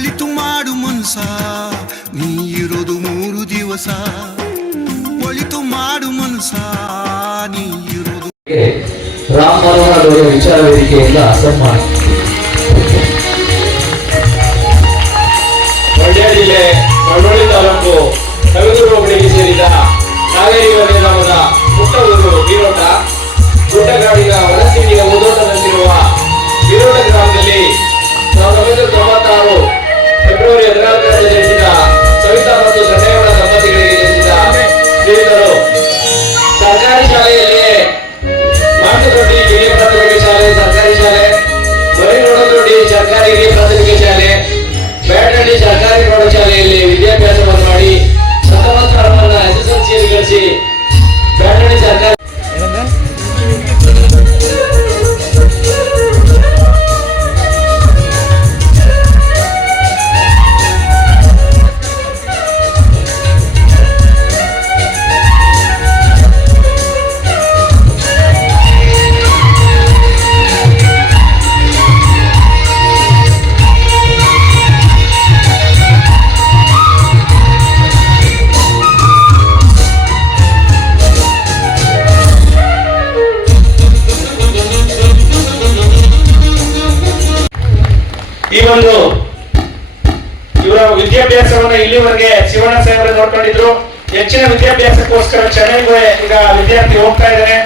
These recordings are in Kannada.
ಒಳಿತು ಮಾಡು ಮನ್ಸ ನೀ ಇರೋದು ಮೂರು ದಿವಸ. ಒಳಿತು ಮಾಡು ಮನ್ಸ ನೀ ಇರೋದು ಮಂಡ್ಯ ಜಿಲ್ಲೆ ತಾಲೂಕು ಕವಿದೂರು ಹೋಬಳಿಗೆ ಸೇರಿದ ಬೀರೋಟ. ಗುಡ್ಡಗಾಡಿನ ಬೀರೋಟ ಗ್ರಾಮದಲ್ಲಿ です ಹೆಚ್ಚಿನ ವಿದ್ಯಾಭ್ಯಾಸಕ್ಕೋಸ್ಕರ ಚೆನ್ನೈಗೆ ಈಗ ವಿದ್ಯಾರ್ಥಿ ಹೋಗ್ತಾ ಇದ್ದಾನೆ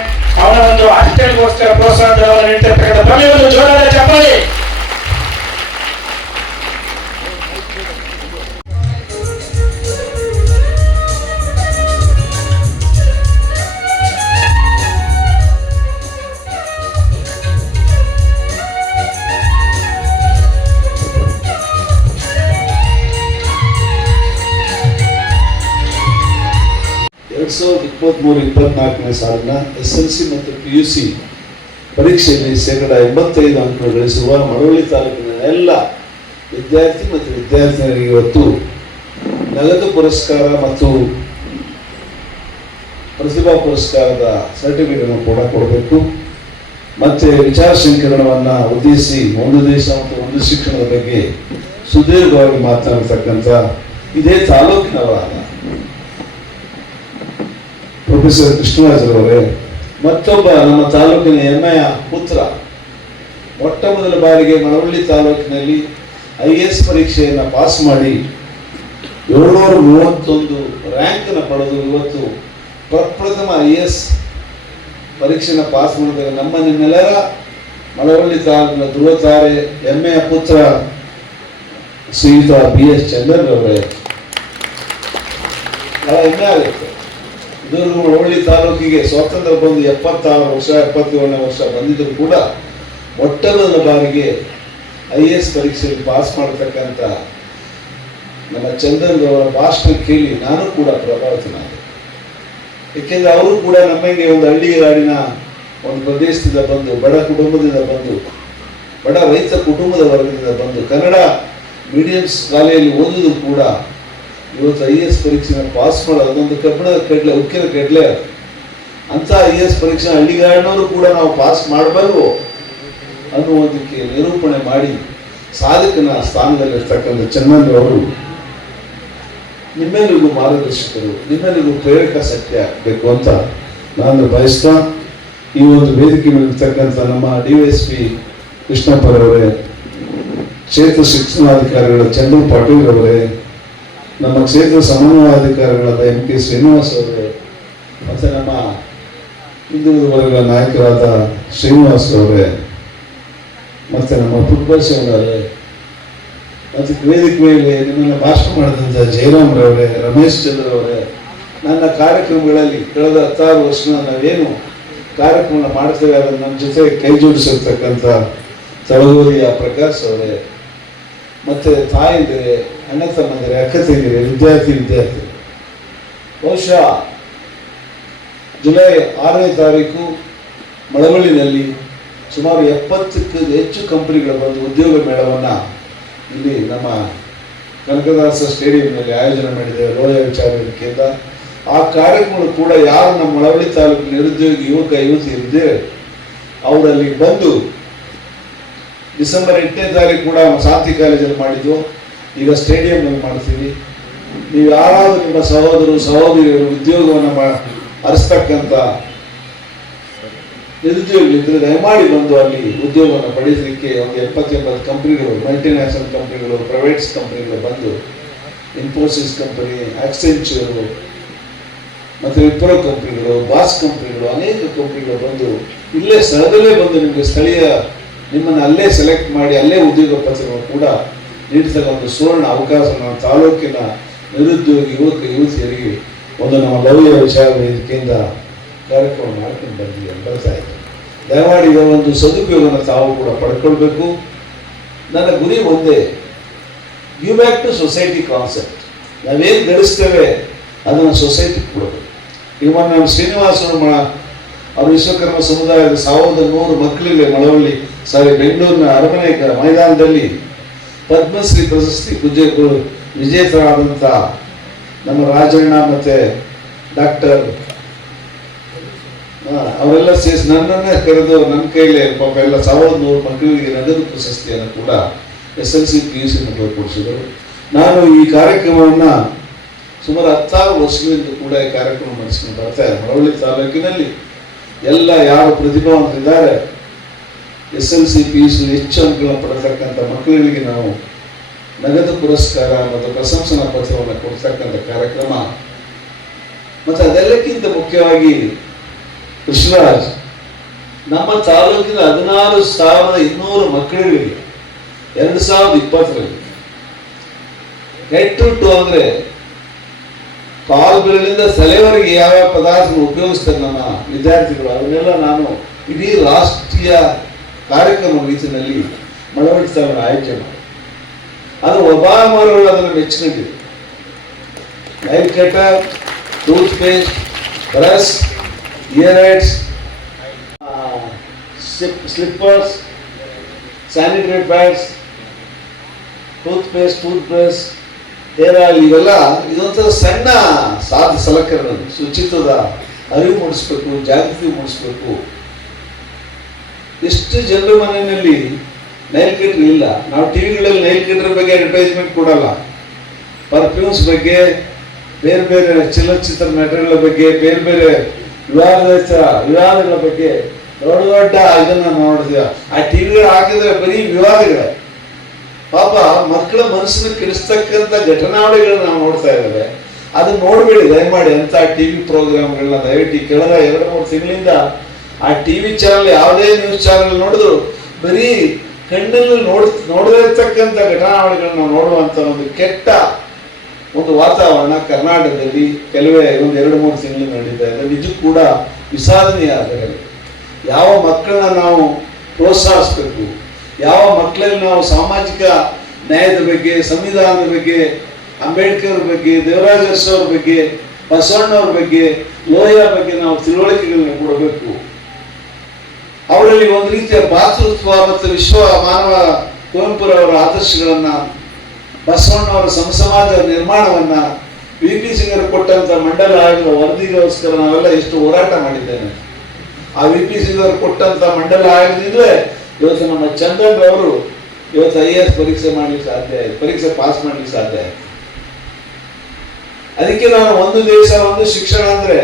ಅವನ ಒಂದು ಹಾಸ್ಟೆಲ್ಗೋಸ್ಕರ ಪ್ರೋತ್ಸಾಹ ನೀಡ್ತಿರ್ತಕ್ಕಂಥ ಬನ್ನಿ, ಒಂದು ಜೋರಾದ ಚಪ್ಪಾಳಿ. ಇಪ್ಪತ್ತ್ಮೂರು ಇಪ್ಪತ್ನಾಲ್ಕನೇ ಸಾಲಿನ ಎಸ್ ಎಲ್ ಸಿ ಮತ್ತು ಪಿ ಯು ಸಿ ಪರೀಕ್ಷೆಯಲ್ಲಿ ಶೇಕಡ ಎಂಬತ್ತೈದು ಅಂಕ ಗಳಿಸುವ ಮಳವಳ್ಳಿ ತಾಲೂಕಿನ ಎಲ್ಲ ವಿದ್ಯಾರ್ಥಿ ಮತ್ತು ವಿದ್ಯಾರ್ಥಿನಿಯರಿಗೆ ಇವತ್ತು ನಗದು ಪುರಸ್ಕಾರ ಮತ್ತು ಪ್ರತಿಭಾ ಪುರಸ್ಕಾರದ ಸರ್ಟಿಫಿಕೇಟ್ ಅನ್ನು ಕೂಡ ಕೊಡಬೇಕು. ಮತ್ತೆ ವಿಚಾರ ಸಂಕಿರಣವನ್ನು ಉದ್ದೇಶಿಸಿ ಒಂದು ದೇಶ ಮತ್ತು ಒಂದು ಶಿಕ್ಷಣದ ಬಗ್ಗೆ ಸುದೀರ್ಘವಾಗಿ ಮಾತನಾಡತಕ್ಕಂಥ ಇದೇ ತಾಲೂಕಿನವರಾದ ಪ್ರೊಫೆಸರ್ ಕೃಷ್ಣರಾಜರವರೇ ಮತ್ತೊಬ್ಬ ನಮ್ಮ ತಾಲೂಕಿನ ಹೆಮ್ಮೆಯ ಪುತ್ರ. ಮೊಟ್ಟ ಮೊದಲ ಬಾರಿಗೆ ಮಳವಳ್ಳಿ ತಾಲೂಕಿನಲ್ಲಿ ಐ ಎಸ್ ಪರೀಕ್ಷೆಯನ್ನು ಪಾಸ್ ಮಾಡಿ ಏಳ್ನೂರ ಮೂವತ್ತೊಂದು ರ್ಯಾಂಕನ್ನು ಪಡೆದು ಇವತ್ತು ಪ್ರಪ್ರಥಮ ಐ ಎಸ್ ಪರೀಕ್ಷೆನ ಪಾಸ್ ಮಾಡಿದಾಗ ನಮ್ಮ ನಿಮ್ಮೆಲ್ಲರ ಮಳವಳ್ಳಿ ತಾಲೂಕಿನ ಧ್ರುವತಾರೆ ಹೆಮ್ಮೆಯ ಪುತ್ರ ಶ್ರೀಯುತ ಬಿ ಎಸ್ ಚಂದ್ರನ್ ಅವರೇ. ಹೆಮ್ಮೆ ಆಗುತ್ತೆ ಇದು ಹೋಳಿ ತಾಲೂಕಿಗೆ ಸ್ವಾತಂತ್ರ್ಯ ಬಂದು ಎಪ್ಪತ್ತಾರು ವರ್ಷ, ಎಪ್ಪತ್ತೇಳನೇ ವರ್ಷ ಬಂದಿದ್ರು ಕೂಡ ಮೊಟ್ಟ ಮೊದಲ ಬಾರಿಗೆ ಐ ಎ ಎಸ್ ಪರೀಕ್ಷೆಯಲ್ಲಿ ಪಾಸ್ ಮಾಡತಕ್ಕಂಥ ನಮ್ಮ ಚಂದ್ರನವರ ಅವರ ಭಾಷಣ ಕೇಳಿ ನಾನು ಕೂಡ ಪ್ರಭಾವಿತನಾದೆ ಏಕೆಂದರೆ ಅವರು ಕೂಡ ನಮಗೆ ಒಂದು ಹಳ್ಳಿ ಹಾಡಿನ ಒಂದು ಪ್ರದೇಶದಿಂದ ಬಂದು, ಬಡ ಕುಟುಂಬದಿಂದ ಬಂದು, ಬಡ ರೈತ ಕುಟುಂಬದ ವರ್ಗದಿಂದ ಬಂದು, ಕನ್ನಡ ಮೀಡಿಯಂ ಶಾಲೆಯಲ್ಲಿ ಓದುವುದು ಕೂಡ ಇವತ್ತು ಐ ಎಸ್ ಪರೀಕ್ಷೆನ ಪಾಸ್ ಮಾಡೋದು ಒಂದು ಕಬ್ಬಿಣದ ಕಡ್ಲೆ ಉಕ್ಕಿನ ಕಡ್ಲೆ. ಅಂತ ಐ ಎಸ್ ಪರೀಕ್ಷೆ ಹಳ್ಳಿಗಾಡಿನವರು ಕೂಡ ನಾವು ಪಾಸ್ ಮಾಡಬಲ್ವೋ ಅನ್ನುವುದಕ್ಕೆ ನಿರೂಪಣೆ ಮಾಡಿ ಸಾಧಕನ ಸ್ಥಾನದಲ್ಲಿರ್ತಕ್ಕಂಥ ಚನ್ನಂದ್ರವರು ಅವರು ನಿಮ್ಮೆಲ್ಲರಿಗೂ ಮಾರ್ಗದರ್ಶಕರು ನಿಮ್ಮೆಲ್ಲರಿಗೂ ಪ್ರೇರಕ ಸತ್ಯ ಆಗಬೇಕು ಅಂತ ನಾನು ಬಯಸ್ತಾ ಈ ಒಂದು ವೇದಿಕೆ ಮೇಲಿರ್ತಕ್ಕಂಥ ನಮ್ಮ ಡಿ ಎಸ್ ಪಿ ಕೃಷ್ಣಪ್ಪರವರೇ ಕ್ಷೇತ್ರ ಶಿಕ್ಷಣಾಧಿಕಾರಿಗಳ ಚಂದ್ರ ಪಾಟೀಲ್ ನಮ್ಮ ಕ್ಷೇತ್ರ ಸಮನ್ವಯಾಧಿಕಾರಿಗಳಾದ ಎಂ ಕೆ ಶ್ರೀನಿವಾಸ್ ಅವರೇ ಮತ್ತು ನಮ್ಮ ಹಿಂದುಳಿದ ವರ್ಗಗಳ ನಾಯಕರಾದ ಶ್ರೀನಿವಾಸ್ ಅವರೇ ಮತ್ತು ನಮ್ಮ ಫುಟ್ಬಾಲ್ ಅವರೇ ಮತ್ತು ವೇದಿಕೆ ಮೇಲೆ ನಿಮ್ಮನ್ನು ಭಾಷಣ ಮಾಡಿದಂಥ ಜಯರಾಮ್ ರವರೇ, ರಮೇಶ್ ಚಂದ್ರ ಅವರೇ ನನ್ನ ಕಾರ್ಯಕ್ರಮಗಳಲ್ಲಿ ಕಳೆದ ಹತ್ತಾರು ವರ್ಷ ನಾವೇನು ಕಾರ್ಯಕ್ರಮ ಮಾಡ್ತೇವೆ ಅದನ್ನು ನಮ್ಮ ಜೊತೆ ಕೈ ಜೋಡಿಸಿರ್ತಕ್ಕಂಥ ತಳಗೋರಿಯ ಪ್ರಕಾಶ್ ಅವರೇ, ಮತ್ತೆ ತಾಯಂದಿರೆ ಅಣ್ಣ ತಮ್ಮಂದಿರೆ ಅಕ್ಕ ತಂಗಿರೆ ವಿದ್ಯಾರ್ಥಿ ವಿದ್ಯಾರ್ಥಿ. ಬಹುಶಃ ಜುಲೈ ಆರನೇ ತಾರೀಕು ಮಳವಳ್ಳಿನಲ್ಲಿ ಸುಮಾರು ಎಪ್ಪತ್ತಕ್ಕೂ ಹೆಚ್ಚು ಕಂಪನಿಗಳು ಬಂದು ಉದ್ಯೋಗ ಮೇಳವನ್ನು ಇಲ್ಲಿ ನಮ್ಮ ಕನಕದಾಸ ಸ್ಟೇಡಿಯಂನಲ್ಲಿ ಆಯೋಜನೆ ಮಾಡಿದ್ದೇವೆ ಲೋಯ ವಿಚಾರ ವೇದಿಕೆಯಿಂದ ಆ ಕಾರ್ಯಕ್ರಮ ಕೂಡ ಯಾರು ನಮ್ಮ ಮಳವಳ್ಳಿ ತಾಲೂಕು ನಿರುದ್ಯೋಗಿ ಯುವಕ, ಯುವತಿ ಇದ್ದೇವೆ ಅವರಲ್ಲಿ ಬಂದು ಡಿಸೆಂಬರ್ ಎಂಟನೇ ತಾರೀಕು ಕೂಡ ಶಾಂತಿ ಕಾಲೇಜಲ್ಲಿ ಮಾಡಿದ್ದು. ಈಗ ಸ್ಟೇಡಿಯಂನಲ್ಲಿ ಮಾಡ್ತೀವಿ ನೀವು ಯಾರಾದರೂ ನಿಮ್ಮ ಸಹೋದರರು, ಸಹೋದರಿಯರು ಉದ್ಯೋಗವನ್ನು ಅರಸ್ತಕ್ಕಂಥ ನಿರುದ್ಯೋಗಿಗಳಿದ್ರೆ ದಯಮಾಡಿ ಬಂದು ಅಲ್ಲಿ ಉದ್ಯೋಗವನ್ನು ಪಡೆಯಲಿಕ್ಕೆ ಒಂದು ಎಪ್ಪತ್ತೆಂಬತ್ತು ಕಂಪ್ನಿಗಳು ಮಲ್ಟಿನ್ಯಾಷನಲ್ ಕಂಪ್ನಿಗಳು ಪ್ರೈವೇಟ್ಸ್ ಕಂಪ್ನಿಗಳು ಬಂದು ಇನ್ಫೋಸಿಸ್ ಕಂಪನಿ ಆಕ್ಸೆಂಚರು ಮತ್ತು ವಿಪ್ರೋ ಕಂಪ್ನಿಗಳು ಬಾಸ್ ಕಂಪ್ನಿಗಳು, ಅನೇಕ ಕಂಪ್ನಿಗಳು ಬಂದು ಇಲ್ಲೇ ಸ್ಥಳದಲ್ಲೇ ಬಂದು ನಿಮಗೆ ಸ್ಥಳೀಯ ನಿಮ್ಮನ್ನು ಅಲ್ಲೇ ಸೆಲೆಕ್ಟ್ ಮಾಡಿ, ಅಲ್ಲೇ ಉದ್ಯೋಗ ಪತ್ರಗಳು ಕೂಡ ನೀಡ್ತಕ್ಕ ಒಂದು ಸುವರ್ಣ ಅವಕಾಶ ನಮ್ಮ ತಾಲೂಕಿನ ನಿರುದ್ಯೋಗಿ ಯುವಕ ಯುವತಿಯರಿಗೆ ಒಂದು ನಮ್ಮ ಲವ್ಯ ವಿಚಾರ ವೇದಿಕೆಯಿಂದ ಕಾರ್ಯಕ್ರಮ ಮಾಡ್ಕೊಂಡು ಬಂದಿದೆ ಬರ್ತಾ ಇತ್ತು ದಯಮಾಡಿ ಇದರ ಒಂದು ಸದುಪಯೋಗನ ತಾವು ಕೂಡ ಪಡ್ಕೊಳ್ಬೇಕು. ನನ್ನ ಗುರಿ ಒಂದೇ give back to society concept ನಾವೇನು ಗಳಿಸ್ತೇವೆ ಅದನ್ನು ಸೊಸೈಟಿಗೆ ಕೊಡಬೇಕು. ಈಗ ನಮ್ಮ ಶ್ರೀನಿವಾಸರು ಅವರು ವಿಶ್ವಕರ್ಮ ಸಮುದಾಯದ ಸಾವಿರದ ನೂರು ಮಕ್ಕಳಿಗೆ ಮಳವಳ್ಳಿ ಸಾರಿ ಬೆಂಗಳೂರಿನ ಅರಮನೆ ಮೈದಾನದಲ್ಲಿ ಪದ್ಮಶ್ರೀ ಪ್ರಶಸ್ತಿ ಪೂಜೆ ವಿಜೇತರಾದಂಥ ನಮ್ಮ ರಾಜಣ್ಣ ಮತ್ತೆ ಡಾಕ್ಟರ್ ಅವರೆಲ್ಲ ಸೇರಿಸಿ ನನ್ನನ್ನೇ ಕರೆದು ನನ್ನ ಕೈಯಲ್ಲಿ ಪಾಪ ಎಲ್ಲ ಸಾವಿರದ ನೂರು ಮಕ್ಕಳಿಗೆ ನಗದು ಪ್ರಶಸ್ತಿಯನ್ನು ಕೂಡ S L C P U C ಮಕ್ಕಳು ಕೊಡಿಸಿದರು ನಾನು ಈ ಕಾರ್ಯಕ್ರಮವನ್ನು ಸುಮಾರು ಹತ್ತಾರು ವರ್ಷಗಳಿಂದ ಕೂಡ ಈ ಕಾರ್ಯಕ್ರಮ ನಡೆಸ್ಕೊಂಡು ಬರ್ತಾ ಮಳವಳ್ಳಿ ತಾಲೂಕಿನಲ್ಲಿ ಎಲ್ಲ ಯಾರು ಪ್ರತಿಭಾವಂತರಿದ್ದಾರೆ S L C P U C ಹೆಚ್ಚು ಅನುಕೂಲ ಪಡೆತಕ್ಕಂಥ ಮಕ್ಕಳಿಗೆ ನಾವು ನಗದು ಪುರಸ್ಕಾರ ಮತ್ತು ಪ್ರಶಂಸನಾ ಪತ್ರವನ್ನು ಕೊಡ್ತಕ್ಕಂಥ ಕಾರ್ಯಕ್ರಮ. ಮತ್ತು ಅದೆಲ್ಲಕ್ಕಿಂತ ಮುಖ್ಯವಾಗಿ ಕೃಷ್ಣರಾಜ್, ನಮ್ಮ ತಾಲೂಕಿನ ಹದಿನಾರು ಸಾವಿರದ ಇನ್ನೂರು ಮಕ್ಕಳಿಗೆ, ಎರಡು ಸಾವಿರದ ಇಪ್ಪತ್ತರಲ್ಲಿ ಟು ಟು ಅಂದ್ರೆ ಕಾಲ್ ಬೆರಳಿಂದ ತಲೆವರೆಗೆ ಯಾವ್ಯಾವ ಪದಾರ್ಥ ಉಪಯೋಗಿಸ್ತಾರೆ ನಮ್ಮ ವಿದ್ಯಾರ್ಥಿಗಳು, ಅದನ್ನೆಲ್ಲ ನಾನು ಇಡೀ ರಾಷ್ಟ್ರೀಯ ಕಾರ್ಯಕ್ರಮ ರೀತಿಯಲ್ಲಿ ಮಳವಳ್ಳಿ ಆಯ್ಕೆ ಮಾಡಿ. ಅದು ಒಬಾಮರು ಅದನ್ನು ಮೆಚ್ಚಿಕೊಂಡಿದೆ. Nail cutter toothpaste brush ears slippers sanitary pads toothpaste toothbrush hair oil ಇವೆಲ್ಲ ಇದೊಂಥರ ಸಣ್ಣ ಸಾಧ ಸಲಕರಣೆ. ಶುಚಿತ್ವದ ಅರಿವು ಮೂಡಿಸ್ಬೇಕು, ಜಾಗೃತಿ ಮೂಡಿಸ್ಬೇಕು. ಎಷ್ಟು ಜನರ ಮನೆಯಲ್ಲಿ ನೈಲ್ ಇಲ್ಲ. ನಾವು ಟಿವಿಗಳಲ್ಲಿ ನೈಲ್ ಬಗ್ಗೆ ಅಡ್ವರ್ಟೈಸ್ಮೆಂಟ್ ಕೊಡಲ್ಲ. ಪರ್ಫ್ಯೂಮ್ಸ್ ಬಗ್ಗೆ, ಬೇರೆ ಬೇರೆ ಚಲನಚಿತ್ರ ನಟಗಳ ಬಗ್ಗೆ, ಬೇರೆ ಬೇರೆ ವಿವಾಹದ ಚ- ವಿವಾದಗಳ ಬಗ್ಗೆ ದೊಡ್ಡ ದೊಡ್ಡ ಇದನ್ನ ನೋಡಿದ್ವಿ. ಆ ಟಿವಿಗಳು ಹಾಕಿದ್ರೆ ಬರೀ ವಿವಾದಗಳೇ. ಪಾಪ ಮಕ್ಕಳ ಮನಸ್ಸನ್ನು ಕೆಡಿಸ್ತಕ್ಕಂಥ ಘಟನಾವಳಿಗಳನ್ನ ನಾವು ನೋಡ್ತಾ ಇದ್ದೇವೆ. ಅದನ್ನ ನೋಡಬೇಡಿ, ದಯಮಾಡಿ ಅಂತ ಟಿವಿ ಪ್ರೋಗ್ರಾಮ್ಗಳನ್ನ ದಯವಿಟ್ಟು ಕಳೆದ ಎರಡು ಮೂರು ತಿಂಗಳಿಂದ ಆ ಟಿವಿ ಚಾನಲ್ ಯಾವುದೇ ನ್ಯೂಸ್ ಚಾನಲ್ ನೋಡಿದ್ರು ಬರೀ ಕಣ್ಣಲ್ಲಿ ನೋಡ್, ನೋಡದೇ ಇರ್ತಕ್ಕಂಥ ಘಟನಾವಳಿಗಳನ್ನ ನಾವು ನೋಡುವಂತ ಒಂದು ಕೆಟ್ಟ ಒಂದು ವಾತಾವರಣ ಕರ್ನಾಟಕದಲ್ಲಿ ಕೆಲವೇ ಒಂದು ಎರಡು ಮೂರು ತಿಂಗಳು ನಡೀತಾ ಇದೆ. ನಿಜಕ್ಕೂ ಕೂಡ ವಿಷಾದನೀಯ ಯಾವ ಮಕ್ಕಳನ್ನ ನಾವು ಪ್ರೋತ್ಸಾಹಿಸ್ಬೇಕು? ಯಾವ ಮಕ್ಕಳಲ್ಲಿ ನಾವು ಸಾಮಾಜಿಕ ನ್ಯಾಯದ ಬಗ್ಗೆ, ಸಂವಿಧಾನದ ಬಗ್ಗೆ, ಅಂಬೇಡ್ಕರ್ ಬಗ್ಗೆ, ದೇವರಾಜ ಅವ್ರ ಬಗ್ಗೆ, ಬಸವಣ್ಣವ್ರ ಬಗ್ಗೆ, ಲೋಹಿಯ ಬಗ್ಗೆ ನಾವು ತಿಳುವಳಿಕೆಗಳನ್ನ ಕೊಡಬೇಕು. ಅವರಲ್ಲಿ ಒಂದು ರೀತಿಯ ಭಾತೃತ್ವ ಮತ್ತು ವಿಶ್ವ ಮಾನವ ಕುವೆಂಪುರವರ ಆದರ್ಶಗಳನ್ನ ಬಸವಣ್ಣವರ ಸಮಸಮಾಜ ನಿರ್ಮಾಣವನ್ನ ವಿ ಪಿ ಸಿಂಗರ್ ಕೊಟ್ಟಂತ ಮಂಡಲ ಆಯೋಗದ ವರದಿಗೋಸ್ಕರ ನಾವೆಲ್ಲ ಎಷ್ಟು ಹೋರಾಟ ಮಾಡಿದ್ದೇನೆ ಆ ವಿ ಪಿ ಸಿಂಗರ್ ಕೊಟ್ಟಂತ ಮಂಡಲ ಆಯೋಗದಿಂದಲೇ ಇವತ್ತು ನಮ್ಮ ಚಂದನ್ ಅವರು ಇವತ್ತು ಐ ಎ ಎಸ್ ಪರೀಕ್ಷೆ ಮಾಡಲಿಕ್ಕೆ ಸಾಧ್ಯ ಆಯ್ತು. ಪರೀಕ್ಷೆ ಪಾಸ್ ಮಾಡ್ಲಿಕ್ಕೆ ಸಾಧ್ಯ ಆಯ್ತು. ಅದಕ್ಕೆ ನಾನು ಒಂದು ದೇಶ, ಒಂದು ಶಿಕ್ಷಣ ಅಂದ್ರೆ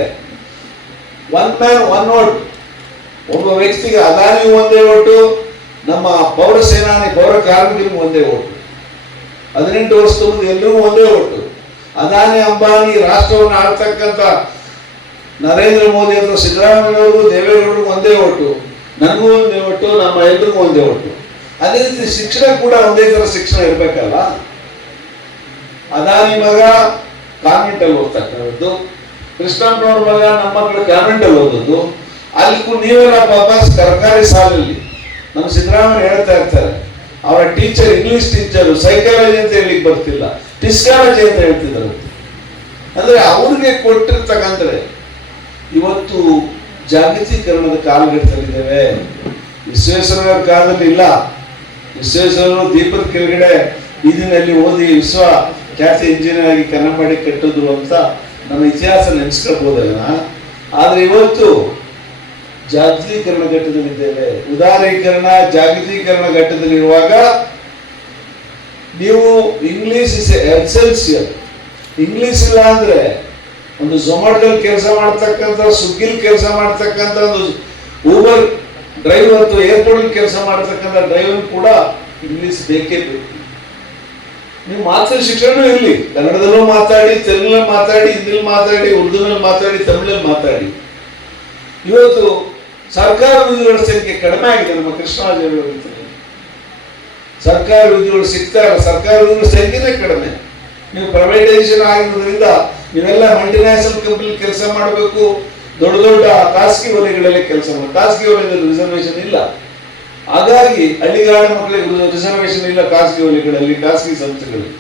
ಒನ್ ಮ್ಯಾನ್ ಒನ್ ವೋಟ್ ಒಬ್ಬ ವ್ಯಕ್ತಿಗೆ ಅದಾನಿಗೂ ಒಂದೇ ಓಟು ನಮ್ಮ ಪೌರ ಸೇನಾನಿ, ಪೌರ ಕಾರ್ಮಿಕರಿಗೂ ಒಂದೇ ಓಟು ಹದಿನೆಂಟು ವರ್ಷ ತುಂಬ ಎಲ್ಲರೂ ಒಂದೇ ಓಟು ಅದಾನಿ, ಅಂಬಾನಿ ರಾಷ್ಟ್ರವನ್ನು ಆಡ್ತಕ್ಕಂಥ ನರೇಂದ್ರ ಮೋದಿ ಅಥವಾ ಸಿದ್ದರಾಮಯ್ಯವ್ರಿಗೂ ದೇವೇಗೌಡರಿಗೂ ಒಂದೇ ಓಟು ನನಗೂ ಒಂದೇ ಓಟು ನಮ್ಮ ಎಲ್ರಿಗೂ ಒಂದೇ ಓಟು ಅದೇ ರೀತಿ ಶಿಕ್ಷಣ ಕೂಡ ಒಂದೇ ಥರ ಶಿಕ್ಷಣ ಇರಬೇಕಲ್ಲ? ಅದಾನಿ ಮಗ ಕಾನ್ವೆಂಟಲ್ಲಿ ಓದ್ತಕ್ಕಂಥದ್ದು ಕೃಷ್ಣಪ್ಪನವ್ರ ಮಗ ನಮ್ಮ ಮಕ್ಕಳು ಕಾನ್ವೆಂಟಲ್ಲಿ ಓದೋದು. ಅಲ್ಲಿ ನೀವೆಲ್ಲ ಪಾಪ ಸರ್ಕಾರಿ ಶಾಲೆಯಲ್ಲಿ ನಮ್ಮ ಸಿದ್ದರಾಮಯ್ಯ ಹೇಳ್ತಾ ಇರ್ತಾರೆ, ಅವರ ಟೀಚರ್ ಇಂಗ್ಲಿಷ್ ಟೀಚರು ಸೈಕಾಲಜಿ ಅಂತ ಹೇಳಿಕ್ ಬರ್ತಿಲ್ಲ ಟಿಸ್ಕಾಲಜಿ ಅಂತ ಹೇಳ್ತಿದ್ದಾರೆ. ಅಂದ್ರೆ ಅವ್ರಿಗೆ ಕೊಟ್ಟಿರ್ತಕ್ಕಂದ್ರೆ ಇವತ್ತು ಜಾಗತೀಕರಣದ ಕಾಲಘಟ್ಟದಲ್ಲಿದ್ದೇವೆ. ವಿಶ್ವೇಶ್ವರ ಕಾಲದಲ್ಲಿ ಇಲ್ಲ. ವಿಶ್ವೇಶ್ವರರು ದೀಪದ ಕೆಳಗಡೆ ಬೀದಿನಲ್ಲಿ ಓದಿ ವಿಶ್ವ ಖ್ಯಾತಿ ಇಂಜಿನಿಯರ್ ಆಗಿ ಕನ್ನಂಬಾಡಿ ಕಟ್ಟಿದ್ರು ಅಂತ ನಮ್ಮ ಇತಿಹಾಸ ನೆನೆಸ್ಕೊಳ್ಬೋದಲ್ಲ? ಆದ್ರೆ ಇವತ್ತು ಜಾಗತೀಕರಣ ಘಟ್ಟದಲ್ಲಿದ್ದೇವೆ ಉದಾರೀಕರಣ, ಜಾಗತೀಕರಣ ಘಟ್ಟದಲ್ಲಿರುವಾಗ ನೀವು ಇಂಗ್ಲಿಷ್ ಇಸ್ ಎಸೆನ್ಸಿಯಲ್ ಇಂಗ್ಲಿಷ್ ಇಲ್ಲ ಅಂದ್ರೆ ಒಂದು ಝೊಮ್ಯಾಟೋದಲ್ಲಿ ಕೆಲಸ ಮಾಡ್ತಕ್ಕಂಥ ಸ್ವಿಗ್ಗಿಲ್ ಕೆಲಸ ಮಾಡ್ತಕ್ಕಂಥ, ಒಂದು ಊಬರ್ ಡ್ರೈವರ್ ಅಥವಾ ಏರ್ಪೋರ್ಟ್ ಕೆಲಸ ಮಾಡ್ತಕ್ಕಂಥ ಡ್ರೈವರ್ ಕೂಡ ಇಂಗ್ಲಿಷ್ ಬೇಕೇ ಬೇಕು. ನೀವು ಮಾತೃ ಶಿಕ್ಷಣ ಇರಲಿ. ಕನ್ನಡದಲ್ಲೂ ಮಾತಾಡಿ, ತೆಲುಗಲ್ಲಿ ಮಾತಾಡಿ, ಹಿಂದಿಲಿ ಮಾತಾಡಿ, ಉರ್ದುನಲ್ಲಿ ಮಾತಾಡಿ, ತಮಿಳಲ್ಲಿ ಮಾತಾಡಿ. ಇವತ್ತು ಸರ್ಕಾರ ಉದ್ಯೋಗಗಳ ಸಂಖ್ಯೆ ಕಡಿಮೆ ಆಗಿದೆ ನಮ್ಮ ಕೃಷ್ಣರಾಜ ಸರ್ಕಾರಿ ಉದ್ಯೋಗಗಳು ಸಿಗ್ತಾ ಇಲ್ಲ ಸರ್ಕಾರ ಉದ್ಯೋಗಗಳ ಸಂಖ್ಯೆನೇ ಕಡಿಮೆ. ನೀವು ಪ್ರೈವೇಟೈಸೇಷನ್ ಆಗಿರೋದ್ರಿಂದ ನೀವೆಲ್ಲ ಮಲ್ಟಿನ್ಯಾಷನಲ್ ಕಂಪನಿ ಕೆಲಸ ಮಾಡಬೇಕು. ದೊಡ್ಡ ದೊಡ್ಡ ಖಾಸಗಿ ವಲಯಗಳಲ್ಲಿ ಕೆಲಸ ಮಾಡಿ, ಖಾಸಗಿ ವಲಯದಲ್ಲಿ ರಿಸರ್ವೇಶನ್ ಇಲ್ಲ. ಹಾಗಾಗಿ ಹಳ್ಳಿಗಾಡ ಮಕ್ಕಳಿಗೆ ರಿಸರ್ವೇಶನ್ ಇಲ್ಲ ಖಾಸಗಿ ವಲಯಗಳಲ್ಲಿ, ಖಾಸಗಿ ಸಂಸ್ಥೆಗಳಲ್ಲಿ.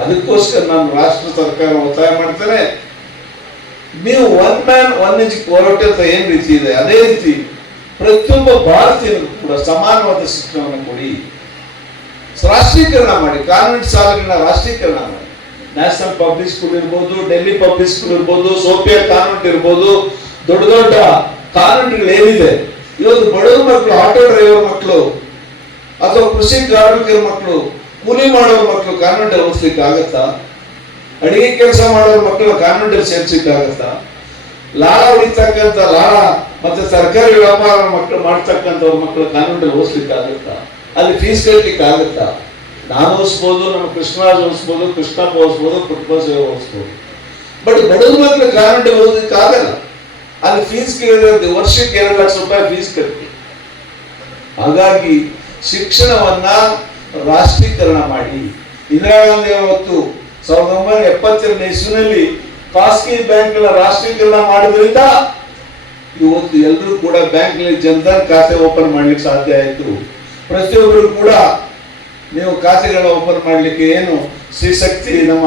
ಅದಕ್ಕೋಸ್ಕರ ನಾನು ರಾಷ್ಟ್ರ ಸರ್ಕಾರ ಒತ್ತಾಯ ಮಾಡ್ತೇನೆ. ನೀವು ಒನ್ ಮ್ಯಾನ್ ಒನ್ ಇಂಚ್ ಹೋರಾಟ ಅಂತ ಏನ್ ರೀತಿ ಇದೆ? ಅದೇ ರೀತಿ ಪ್ರತಿಯೊಬ್ಬ ಭಾರತೀಯನಿಗೂ ಕೂಡ ಸಮಾನವಾದ ಶಿಕ್ಷಣವನ್ನು ಕೊಡಿ. ರಾಷ್ಟ್ರೀಕರಣ ಮಾಡಿ ಕಾನ್ವೆಂಟ್ ಶಾಲೆಗಳನ್ನ ರಾಷ್ಟ್ರೀಕರಣ ಮಾಡಿ. ನ್ಯಾಷನಲ್ ಪಬ್ಲಿಕ್ ಸ್ಕೂಲ್ ಇರ್ಬೋದು ಡೆಲ್ಲಿ ಪಬ್ಲಿಕ್ ಸ್ಕೂಲ್ ಇರ್ಬೋದು ಸೋಫಿಯಾ ಕಾನ್ವೆಂಟ್ ಇರ್ಬೋದು, ದೊಡ್ಡ ದೊಡ್ಡ ಕಾನ್ವೆಂಟ್ಗಳು ಏನಿದೆ? ಇವತ್ತು ಬಡವರ ಮಕ್ಕಳು ಆಟೋ ಡ್ರೈವರ್ ಮಕ್ಕಳು ಅಥವಾ ಕೃಷಿ ಕಾರ್ಮಿಕರ ಮಕ್ಕಳು ಕೂಲಿ ಮಾಡುವ ಮಕ್ಕಳು ಕಾನ್ವೆಂಟ್ ಓದಿಸ್ಲಿಕ್ಕೆ ಆಗತ್ತಾ ಅಡಿಗೆ ಕೆಲಸ ಮಾಡೋ ಮಕ್ಕಳು ಕಾನ್ವೆಂಟ್ ಅಲ್ಲಿ ಸೇರಿಸಿದ್ದಾಗತ್ತ ಲಾಳ ಉಳಿತಕ್ಕಂತ ಲಾಳ ಮತ್ತೆ ಸರ್ಕಾರಿ ವ್ಯಾಪಾರ ಮಕ್ಕಳು ಮಾಡ್ತಕ್ಕಂಥವ್ರ ಮಕ್ಕಳು ಕಾನ್ವೆಂಟ್ ಆಗತ್ತಾ ಅಲ್ಲಿ ಫೀಸ್ ಕಟ್ಟಲಿಕ್ಕೆ ಆಗುತ್ತಾ ನಾನು ಓದಿಸ್ಬೋದು, ನಮ್ಮ ಕೃಷ್ಣರಾಜ್ ಓದಿಸ್ಬೋದು, ಕೃಷ್ಣಪ್ಪ ಓದಿಸ್ಬೋದು ಪುಟ್ಟಬಸವ ಓದಿಸ್ಬೋದು. ಬಟ್ ಬಡವ್ರ ಮಕ್ಕಳು ಕಾನ್ವೆಂಟ್ ಓದಲಿಕ್ಕೆ ಆಗಲ್ಲ ಅಲ್ಲಿ ಫೀಸ್ ಕೇಳಿದ್ರೆ ವರ್ಷಕ್ಕೆ ಎರಡು ಲಕ್ಷ ರೂಪಾಯಿ ಫೀಸ್ ಕಟ್ಟಿ. ಹಾಗಾಗಿ ಶಿಕ್ಷಣವನ್ನ ರಾಷ್ಟ್ರೀಕರಣ ಮಾಡಿ. ಇಂದಿರಾ ಗಾಂಧಿ ಅವತ್ತು ಸಾವಿರದ ಒಂಬೈನೂರ ಎಪ್ಪತ್ತೆರಡನೇ ಇಸ್ವಿನಲ್ಲಿ ಖಾಸಗಿ ಬ್ಯಾಂಕ್ಗಳ ರಾಷ್ಟ್ರೀಕರಣ ಮಾಡಿದ್ರಿಂದ ಇವತ್ತು ಎಲ್ಲರೂ ಕೂಡ ಬ್ಯಾಂಕ್ನಲ್ಲಿ ಜನಧನ್ ಖಾತೆ ಓಪನ್ ಮಾಡ್ಲಿಕ್ಕೆ ಸಾಧ್ಯ ಆಯಿತು. ಪ್ರತಿಯೊಬ್ಬರು ಕೂಡ ನೀವು ಖಾತೆಗಳ ಓಪನ್ ಮಾಡಲಿಕ್ಕೆ ಏನು ಶ್ರೀ ಶಕ್ತಿ ನಮ್ಮ